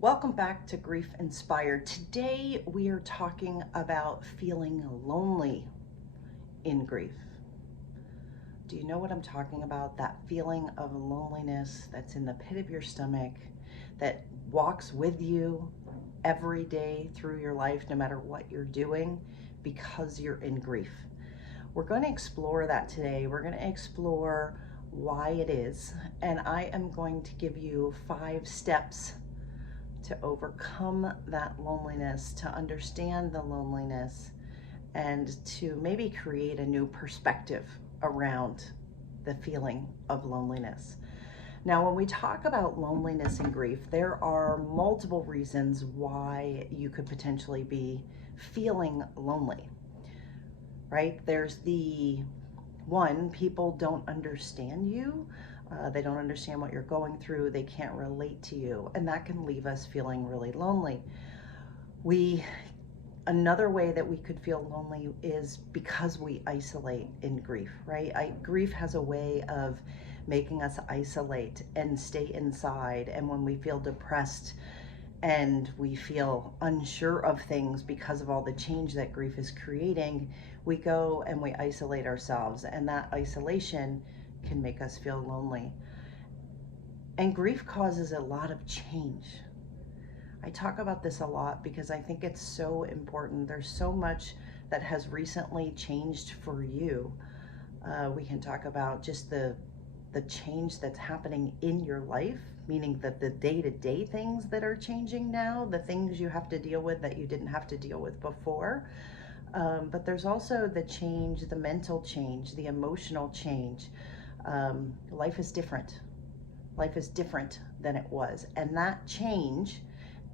Welcome back to Grief Inspired. Today we are talking about feeling lonely in grief. Do you know what I'm talking about? That feeling of loneliness that's in the pit of your stomach, that walks with you every day through your life, no matter what you're doing, because you're in grief. We're going to explore that today. We're going to explore why it is, and I am going to give you 5 steps to overcome that loneliness, to understand the loneliness, and to maybe create a new perspective around the feeling of loneliness. Now, when we talk about loneliness and grief, there are multiple reasons why you could potentially be feeling lonely, right? There's the one, people don't understand you. They don't understand what you're going through. They can't relate to you. And that can leave us feeling really lonely. Another way that we could feel lonely is because we isolate in grief, right? Grief has a way of making us isolate and stay inside. And when we feel depressed and we feel unsure of things because of all the change that grief is creating, we go and we isolate ourselves. And that isolation can make us feel lonely. And grief causes a lot of change. I talk about this a lot because I think it's so important. There's so much that has recently changed for you. We can talk about just the change that's happening in your life, meaning that the day-to-day things that are changing now, the things you have to deal with that you didn't have to deal with before. But there's also the change, the mental change, the emotional change. Life is different. Life is different than it was. And that change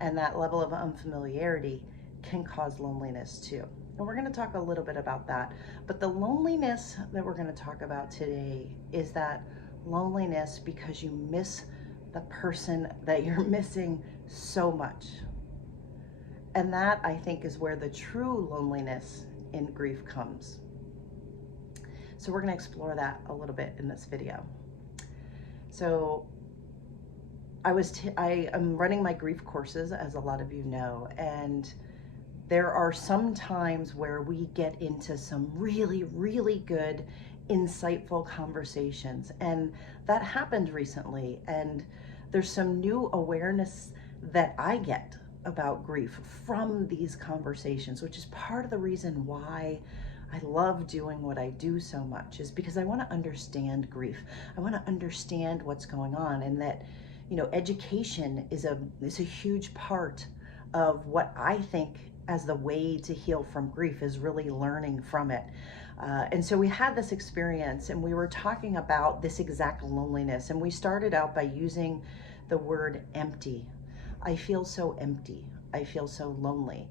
and that level of unfamiliarity can cause loneliness too. And we're going to talk a little bit about that. But the loneliness that we're going to talk about today is that loneliness because you miss the person that you're missing so much. And that, I think, is where the true loneliness in grief comes. So we're going to explore that a little bit in this video. So I am running my grief courses, as a lot of you know, and there are some times where we get into some really, really good, insightful conversations. And that happened recently. And there's some new awareness that I get about grief from these conversations, which is part of the reason why I love doing what I do so much, is because I want to understand grief. I want to understand what's going on, and that, you know, education is a huge part of what I think as the way to heal from grief, is really learning from it. And so we had this experience and we were talking about this exact loneliness, and we started out by using the word empty. I feel so empty. I feel so lonely.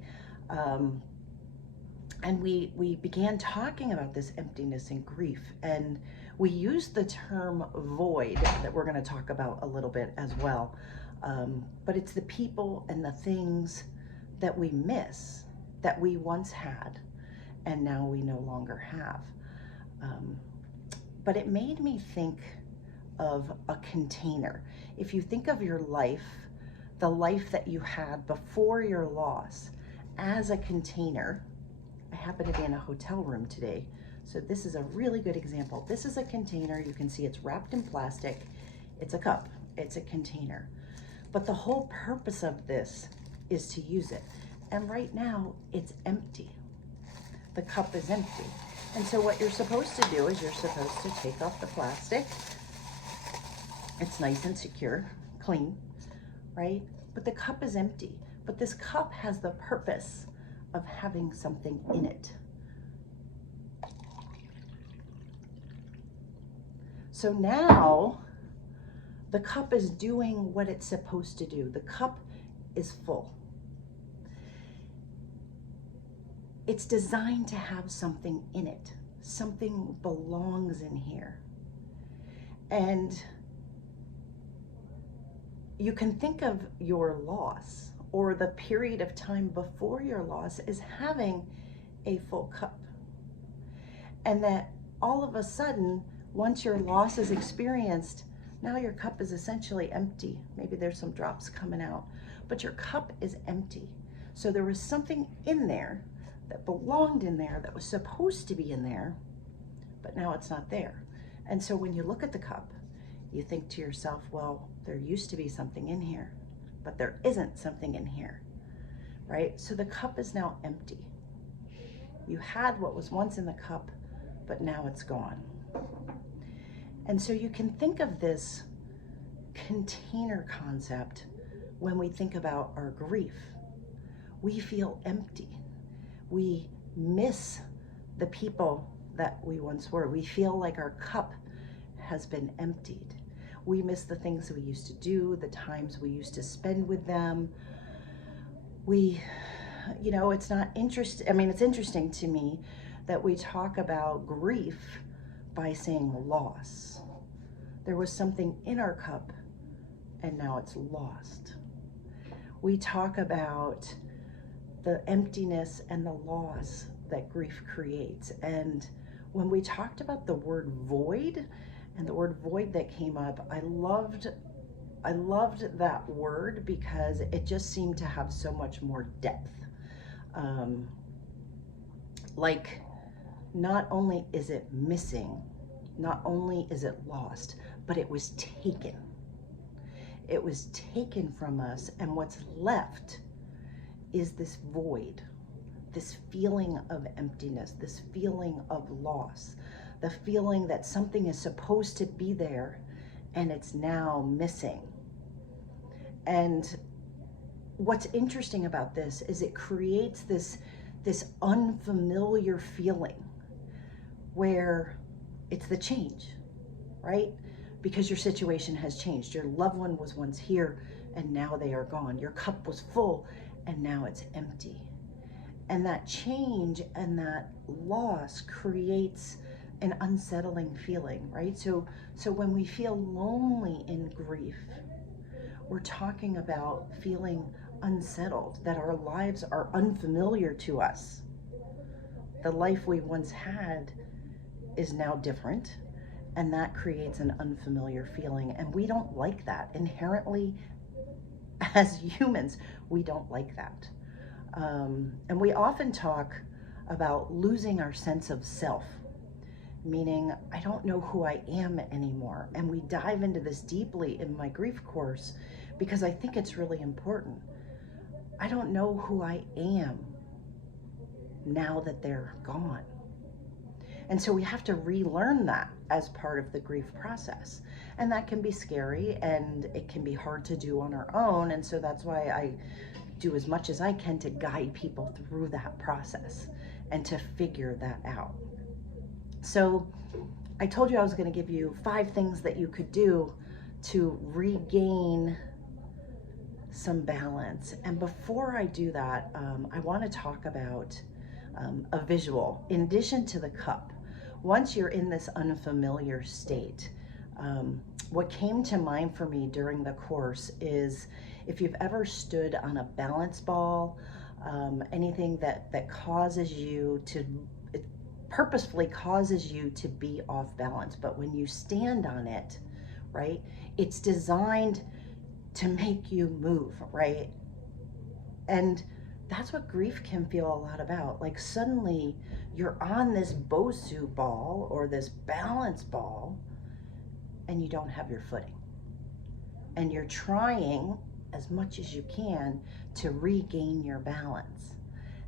And we began talking about this emptiness and grief, and we used the term void that we're going to talk about a little bit as well. But it's the people and the things that we miss, that we once had and now we no longer have. But it made me think of a container. If you think of your life, the life that you had before your loss, as a container. I happen to be in a hotel room today, so this is a really good example. This is a container. You can see it's wrapped in plastic. It's a cup. It's a container. But the whole purpose of this is to use it. And right now, it's empty. The cup is empty. And so what you're supposed to do is you're supposed to take off the plastic. It's nice and secure, clean, right? But the cup is empty. But this cup has the purpose of having something in it. So now the cup is doing what it's supposed to do. The cup is full. It's designed to have something in it. Something belongs in here. And you can think of your loss, or the period of time before your loss, as having a full cup. And that all of a sudden, once your loss is experienced, Now your cup is essentially empty. Maybe there's some drops coming out, but your cup is empty. So there was something in there that belonged in there, that was supposed to be in there, but now it's not there. And so when you look at the cup, you think to yourself, well, there used to be something in here, but there isn't something in here, right? So the cup is now empty. You had what was once in the cup, but now it's gone. And so you can think of this container concept when we think about our grief. We feel empty. We miss the people that we once were. We feel like our cup has been emptied. We miss the things we used to do, the times we used to spend with them. It's not interesting. I mean, it's interesting to me that we talk about grief by saying loss. There was something in our cup and now it's lost. We talk about the emptiness and the loss that grief creates. And when we talked about the word void and the word void that came up, I loved that word because it just seemed to have so much more depth. Like, not only is it missing, not only is it lost, but it was taken. It was taken from us, and what's left is this void, this feeling of emptiness, this feeling of loss, the feeling that something is supposed to be there and it's now missing. And what's interesting about this is it creates this unfamiliar feeling where it's the change, right? Because your situation has changed. Your loved one was once here and now they are gone. Your cup was full and now it's empty. And that change and that loss creates an unsettling feeling, right? So when we feel lonely in grief, we're talking about feeling unsettled, that our lives are unfamiliar to us. The life we once had is now different, and that creates an unfamiliar feeling. And we don't like that. Inherently, as humans, we don't like that. And we often talk about losing our sense of self, meaning I don't know who I am anymore. And we dive into this deeply in my grief course because I think it's really important. I don't know who I am now that they're gone. And so we have to relearn that as part of the grief process. And that can be scary and it can be hard to do on our own. And so that's why I do as much as I can to guide people through that process and to figure that out. So I told you I was going to give you 5 things that you could do to regain some balance. And before I do that, I want to talk about a visual. In addition to the cup, once you're in this unfamiliar state, what came to mind for me during the course is if you've ever stood on a balance ball, anything that causes you to, it purposefully causes you to be off balance. But when you stand on it, right, it's designed to make you move, right? And that's what grief can feel a lot about. Like suddenly you're on this Bosu ball or this balance ball and you don't have your footing. And you're trying as much as you can to regain your balance.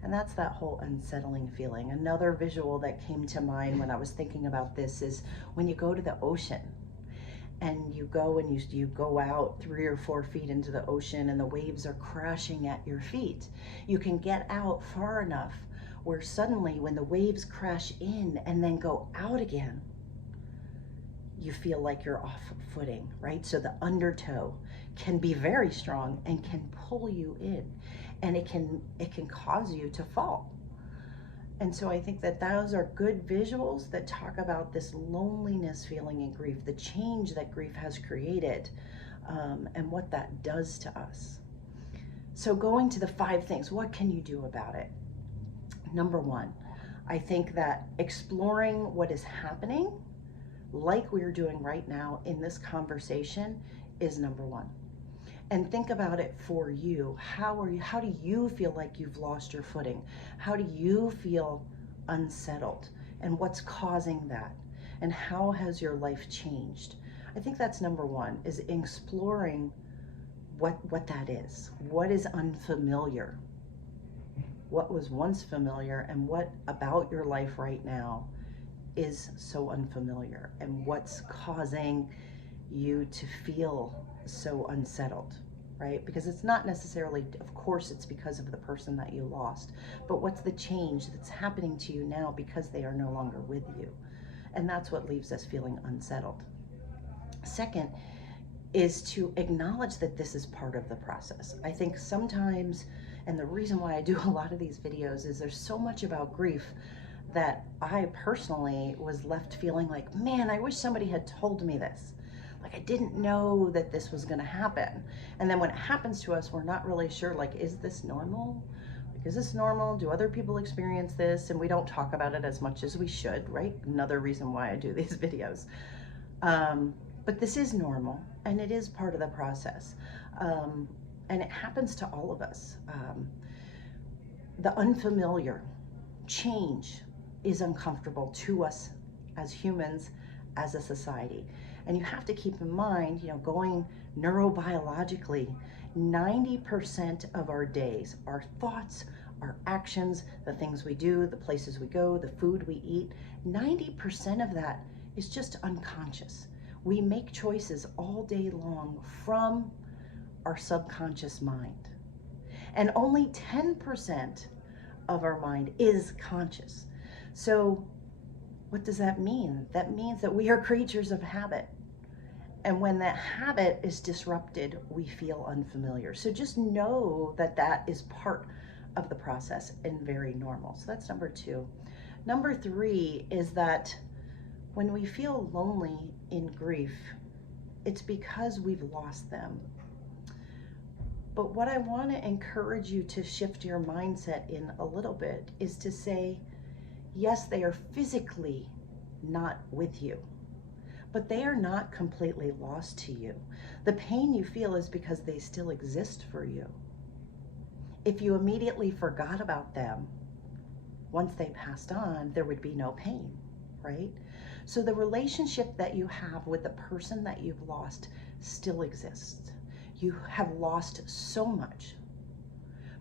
And that's that whole unsettling feeling. Another visual that came to mind when I was thinking about this is when you go to the ocean and you go out 3 or 4 feet into the ocean and the waves are crashing at your feet. You can get out far enough where suddenly when the waves crash in and then go out again, you feel like you're off footing, right? So the undertow can be very strong and can pull you in, and it can cause you to fall. And so I think that those are good visuals that talk about this loneliness feeling in grief, the change that grief has created, and what that does to us. So going to the 5 things, what can you do about it? Number 1, I think that exploring what is happening like we're doing right now in this conversation, is number one. And think about it for you. How do you feel like you've lost your footing? How do you feel unsettled? And what's causing that? And how has your life changed? I think that's number one, is exploring what that is. What is unfamiliar? What was once familiar, and what about your life right now is so unfamiliar, and what's causing you to feel so unsettled, right? Because it's not necessarily, of course, it's because of the person that you lost, but what's the change that's happening to you now because they are no longer with you? And that's what leaves us feeling unsettled. Second is to acknowledge that this is part of the process. I think sometimes, and the reason why I do a lot of these videos, is there's so much about grief that I personally was left feeling like, man, I wish somebody had told me this. Like, I didn't know that this was going to happen. And then when it happens to us, we're not really sure, like, is this normal? Like, is this normal? Do other people experience this? And we don't talk about it as much as we should, right? Another reason why I do these videos. But this is normal, and it is part of the process. And it happens to all of us. The unfamiliar, change, is uncomfortable to us as humans, as a society. And you have to keep in mind, going neurobiologically, 90% of our days, our thoughts, our actions, the things we do, the places we go, the food we eat, 90% of that is just unconscious. We make choices all day long from our subconscious mind. And only 10% of our mind is conscious. So what does that mean? That means that we are creatures of habit. And when that habit is disrupted, we feel unfamiliar. So just know that that is part of the process and very normal. So that's number two. Number three is that when we feel lonely in grief, it's because we've lost them. But what I want to encourage you to shift your mindset in a little bit is to say, yes, they are physically not with you, but they are not completely lost to you. The pain you feel is because they still exist for you. If you immediately forgot about them, once they passed on, there would be no pain, right? So the relationship that you have with the person that you've lost still exists. You have lost so much,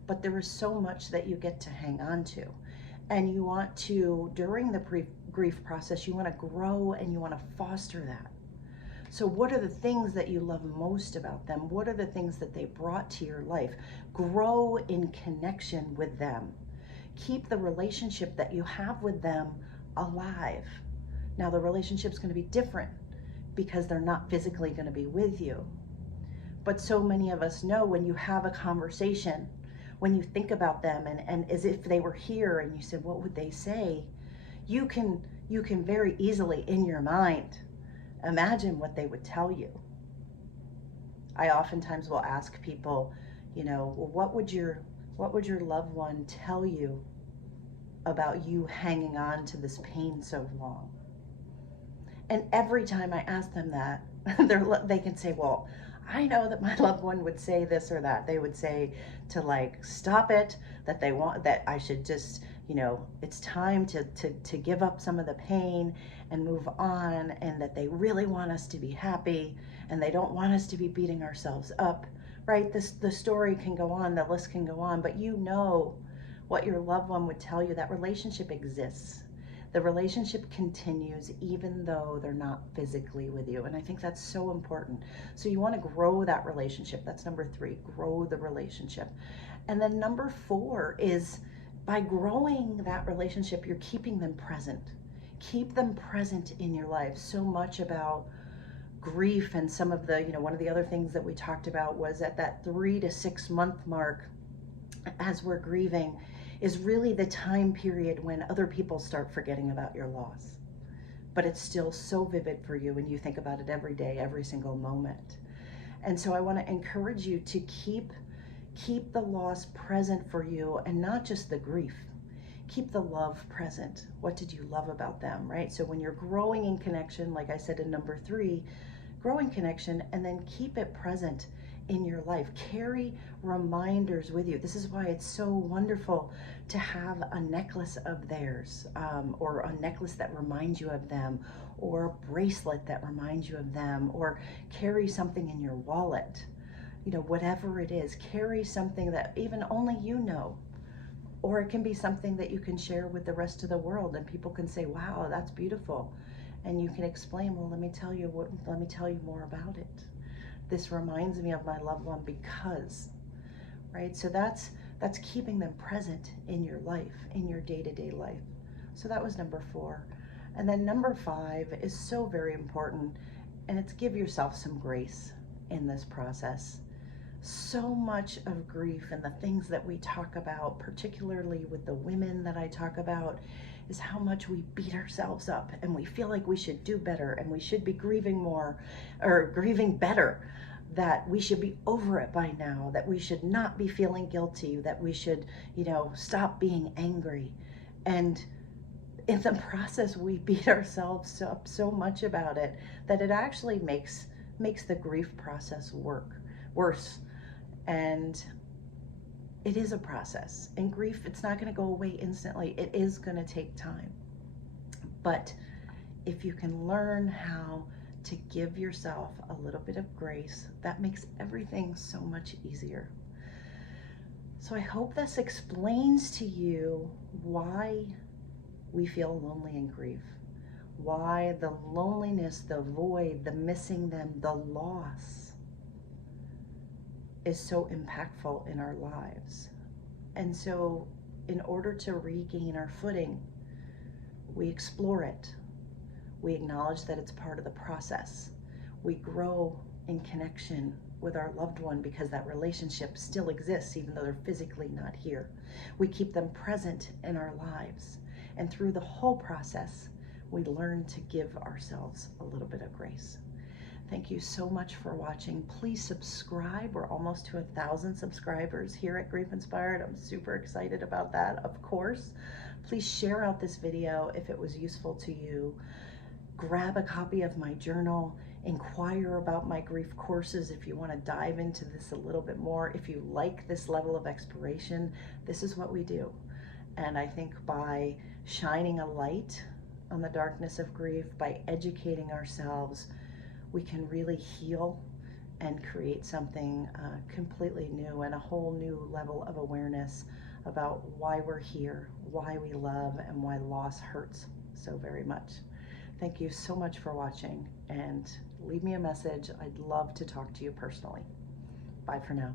but there is so much that you get to hang on to. And you want to, during the grief process, you want to grow and you want to foster that. So what are the things that you love most about them? What are the things that they brought to your life? Grow in connection with them. Keep the relationship that you have with them alive. Now the relationship's going to be different because they're not physically going to be with you. But so many of us know when you have a conversation, when you think about them and as if they were here and you said, what would they say? You can very easily in your mind imagine what they would tell you. I oftentimes will ask people, well, what would your loved one tell you about you hanging on to this pain so long? And every time I ask them that, they can say, well, I know that my loved one would say this or that. They would say to stop it, that I should just, it's time to give up some of the pain and move on, and that they really want us to be happy and they don't want us to be beating ourselves up, right? The story can go on, the list can go on, but what your loved one would tell you, that relationship exists. The relationship continues even though they're not physically with you. And I think that's so important. So you want to grow that relationship. That's number three, grow the relationship. And then number four is by growing that relationship, you're keeping them present. Keep them present in your life. So much about grief and some of the, one of the other things that we talked about was at that 3 to 6 month mark as we're grieving, is really the time period when other people start forgetting about your loss. But it's still so vivid for you and you think about it every day, every single moment. And so I want to encourage you to keep the loss present for you, and not just the grief. keep the love present. What did you love about them, right? So when you're growing in connection, like I said in number 3, grow in connection and then keep it present in your life. Carry reminders with you. This is why it's so wonderful to have a necklace of theirs, or a necklace that reminds you of them, or a bracelet that reminds you of them, or carry something in your wallet. You know, whatever it is, carry something that even only you know. Or it can be something that you can share with the rest of the world and people can say, wow, that's beautiful. And you can explain, well, let me tell you more about it. This reminds me of my loved one because, right? So that's keeping them present in your life, in your day-to-day life. So that was number 4. And then number 5 is so very important, and it's give yourself some grace in this process. So much of grief and the things that we talk about, particularly with the women that I talk about, is how much we beat ourselves up and we feel like we should do better and we should be grieving more or grieving better, that we should be over it by now, that we should not be feeling guilty, that we should, stop being angry. And in the process, we beat ourselves up so much about it that it actually makes the grief process worse. And it is a process. In grief, it's not going to go away instantly. It is going to take time. But if you can learn how to give yourself a little bit of grace, that makes everything so much easier. So I hope this explains to you why we feel lonely in grief, why the loneliness, the void, the missing them, the loss is so impactful in our lives. And so in order to regain our footing, we explore it. We acknowledge that it's part of the process. We grow in connection with our loved one because that relationship still exists even though they're physically not here. We keep them present in our lives. And through the whole process, we learn to give ourselves a little bit of grace. Thank you so much for watching. Please subscribe. We're almost to 1,000 subscribers here at GriefInspired. I'm super excited about that, of course. Please share out this video if it was useful to you. Grab a copy of my journal. Inquire about my grief courses if you want to dive into this a little bit more. If you like this level of exploration, this is what we do. And I think by shining a light on the darkness of grief, by educating ourselves, we can really heal and create something completely new and a whole new level of awareness about why we're here, why we love, and why loss hurts so very much. Thank you so much for watching, and leave me a message. I'd love to talk to you personally. Bye for now.